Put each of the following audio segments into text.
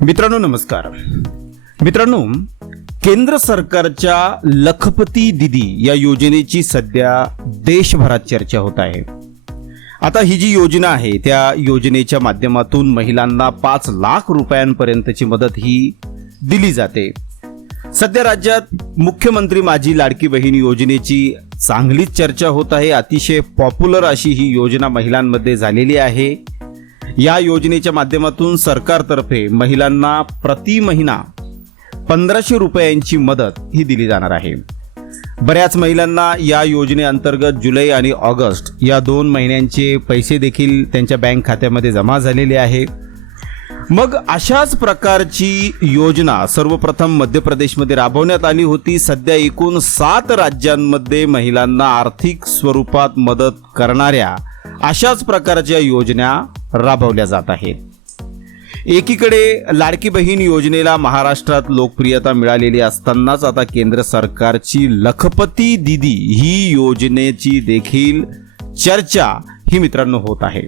मित्रांनो नमस्कार. मित्रांनो केंद्र सरकारच्या लखपती दिदी या योजनेची सध्या देशभरात चर्चा होत आहे. आता ही जी योजना आहे त्या योजनेच्या माध्यमातून महिलांना पाच लाख रुपयांपर्यंतची मदत ही दिली जाते. सध्या राज्यात मुख्यमंत्री माझी लाडकी बहीण योजनेची चांगलीच चर्चा होत आहे. अतिशय पॉप्युलर अशी ही योजना महिलांमध्ये झालेली आहे. या योजनेच्या माध्यमातून सरकारतर्फे महिलांना प्रति महिना पंधराशे रुपयांची मदत ही दिली जाणार आहे. बऱ्याच महिलांना या योजनेअंतर्गत जुलै आणि ऑगस्ट या दोन महिन्यांचे पैसे देखील त्यांच्या बँक खात्यामध्ये जमा झालेले आहे. मग अशाच प्रकारची योजना सर्वप्रथम मध्य प्रदेशमध्ये राबवण्यात आली होती. सध्या एकूण सात राज्यांमध्ये महिलांना आर्थिक स्वरूपात मदत करणाऱ्या अशाच प्रकारच्या योजना राबवल्या जात आहेत. एकीकडे लाडकी बहीण योजनेला महाराष्ट्रात लोकप्रियता मिळालेली असतानाच आता केंद्र सरकारची लखपती दिदी ही योजनेची देखील चर्चा ही मित्रांनो होत आहे.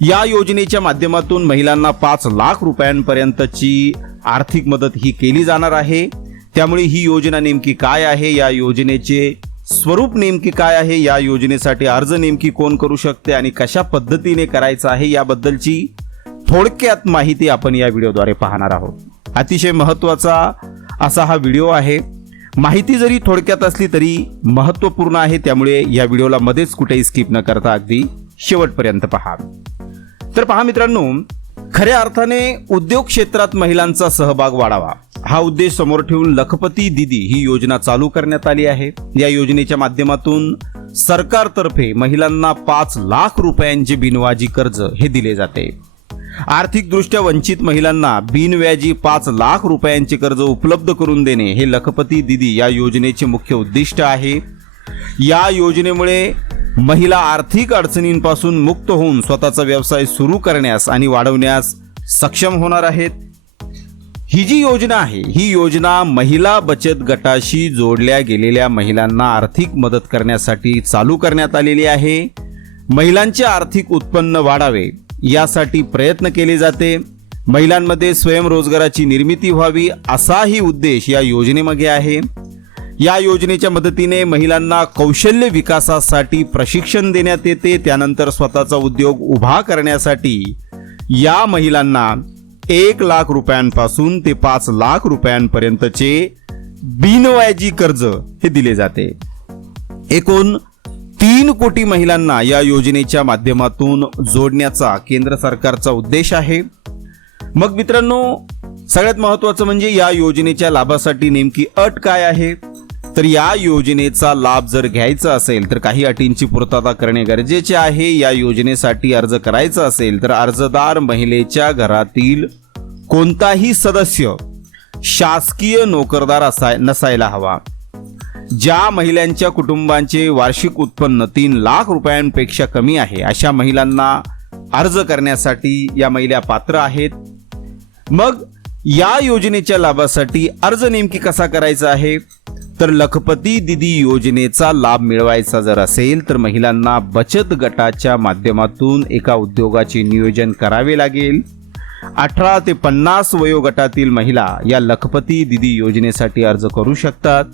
या योजनेच्या माध्यमातून महिलांना पाच लाख रुपयांपर्यंतची आर्थिक मदत ही केली जाणार आहे. त्यामुळे ही योजना नेमकी काय आहे? या योजनेचे स्वरूप नेमकी काय आहे? या योजनेसाठी अर्ज नेमकी कोण करू शकते आणि कशा पद्धतीने करायचं आहे याबद्दलची थोडक्यात माहिती आपण या व्हिडिओद्वारे पाहणार आहोत. अतिशय महत्त्वाचा असा हा व्हिडिओ आहे. माहिती जरी थोडक्यात असली तरी महत्त्वपूर्ण आहे त्यामुळे या व्हिडिओला मध्येच कुठेही स्किप न करता अगदी शेवटपर्यंत पहा. तर पहा मित्रांनो खऱ्या अर्थाने उद्योग क्षेत्रात महिलांचा सहभाग वाढावा. हा उद्देश समोर ठेवून लखपती दिदी ही योजना चालू करण्यात आली आहे. या योजनेच्या माध्यमातून सरकारतर्फे महिलांना पाच लाख रुपयांचे बिनवाजी कर्ज हे दिले जाते. आर्थिकदृष्ट्या वंचित महिलांना बिनव्याजी पाच लाख रुपयांचे कर्ज उपलब्ध करून देणे हे लखपती दिदी या योजनेचे मुख्य उद्दिष्ट आहे. या योजनेमुळे महिला आर्थिक अडचणींपासून मुक्त होऊन स्वतःचा व्यवसाय सुरू करण्यास आणि वाढवण्यास सक्षम होणार आहेत. ही जी योजना आहे ही योजना महिला बचत गटाशी जोडल्या गेलेल्या महिलांना आर्थिक मदत करण्यासाठी चालू करण्यात आलेली आहे. महिलांचे आर्थिक उत्पन्न वाढावे यासाठी प्रयत्न केले जाते. महिलांमध्ये स्वयंरोजगाराची निर्मिती व्हावी असाही उद्देश या योजनेमागे आहे. या योजनेच्या मदतीने महिलांना कौशल्य विकासासाठी प्रशिक्षण देण्यात येते. त्यानंतर स्वतःचा उद्योग उभा करण्यासाठी या महिलांना एक लाख रुपयांपासून ते पाच लाख रुपयांपर्यंतचे बिनव्याजी कर्ज हे दिले जाते. एकूण तीन कोटी महिलांना या योजनेच्या माध्यमातून जोडण्याचा केंद्र सरकारचा उद्देश आहे. मग मित्रांनो सगळ्यात महत्वाचं म्हणजे या योजनेच्या लाभासाठी नेमकी अट काय आहे? तर या योजनेचा लाभ जर घ्यायचा असेल तर काही अटींची पूर्तता करणे गरजेचे आहे. या योजनेसाठी अर्ज करायचा असेल तर अर्जदार महिलेच्या घरातील कोणताही सदस्य शासकीय नोकरदार असाय नसायला हवा. ज्या महिलांच्या कुटुंबांचे वार्षिक उत्पन्न तीन लाख रुपयांपेक्षा कमी आहे अशा महिलांना अर्ज करण्यासाठी या महिला पात्र आहेत. मग या योजनेच्या लाभासाठी अर्ज नेमकी कसा करायचा आहे? तर लखपती दिदी योजनेचा लाभ मिळवायचा जर असेल तर महिलांना बचत गटाच्या माध्यमातून एका उद्योगाचे नियोजन करावे लागेल. अठरा ते पन्नास वयोगटातील महिला या लखपती दिदी योजनेसाठी अर्ज करू शकतात.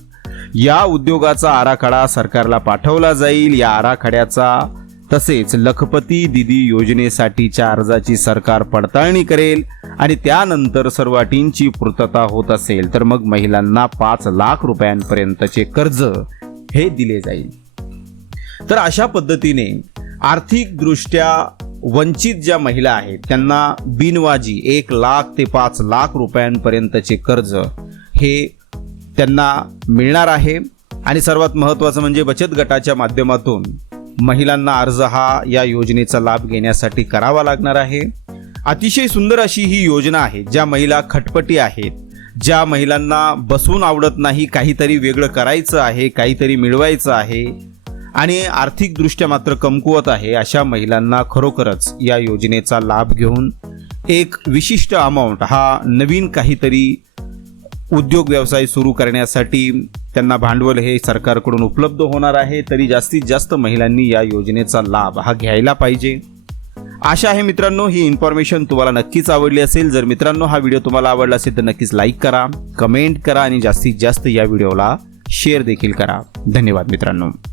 या उद्योगाचा आराखडा सरकारला पाठवला जाईल. या आराखड्याचा तसेच लखपती दिदी योजनेसाठीच्या अर्जाची सरकार पडताळणी करेल आणि त्यानंतर सर्व अटींची पूर्तता होत असेल तर मग महिलांना पाच लाख रुपयांपर्यंतचे कर्ज हे दिले जाईल. तर अशा पद्धतीने आर्थिकदृष्ट्या वंचित ज्या महिला आहेत त्यांना बिनवाजी एक लाख ते पाच लाख रुपयांपर्यंतचे कर्ज हे त्यांना मिळणार आहे. आणि सर्वात महत्त्वाचं म्हणजे बचत गटाच्या माध्यमातून महिलांना अर्ज हा या योजनेचा लाभ घेण्यासाठी करावा लागणार आहे. अतिशय सुंदर अशी ही योजना आहे ज्या महिला खटपटी आहेत ज्या महिलांना बसून आवडत नाही काहीतरी वेगळं करायचं आहे काहीतरी मिळवायचं आहे आणि आर्थिकदृष्ट्या मात्र कमकुवत आहे अशा महिलांना खरोखरच या योजनेचा लाभ घेऊन एक विशिष्ट अमाऊंट हा नवीन काहीतरी उद्योग व्यवसाय सुरू करण्यासाठी त्यांना भांडवल हे सरकारकडून उपलब्ध होणार आहे. तरी जास्तीत जास्त महिलांनी या योजनेचा लाभ हा घ्यायला पाहिजे. आशा आहे मित्रांनो ही इन्फॉर्मेशन तुम्हाला नक्कीच आवडली असेल. जर मित्रांनो हा व्हिडिओ तुम्हाला आवडला असेल तर नक्कीच लाईक करा कमेंट करा आणि जास्तीत जास्त या व्हिडिओला शेअर देखील करा. धन्यवाद मित्रांनो.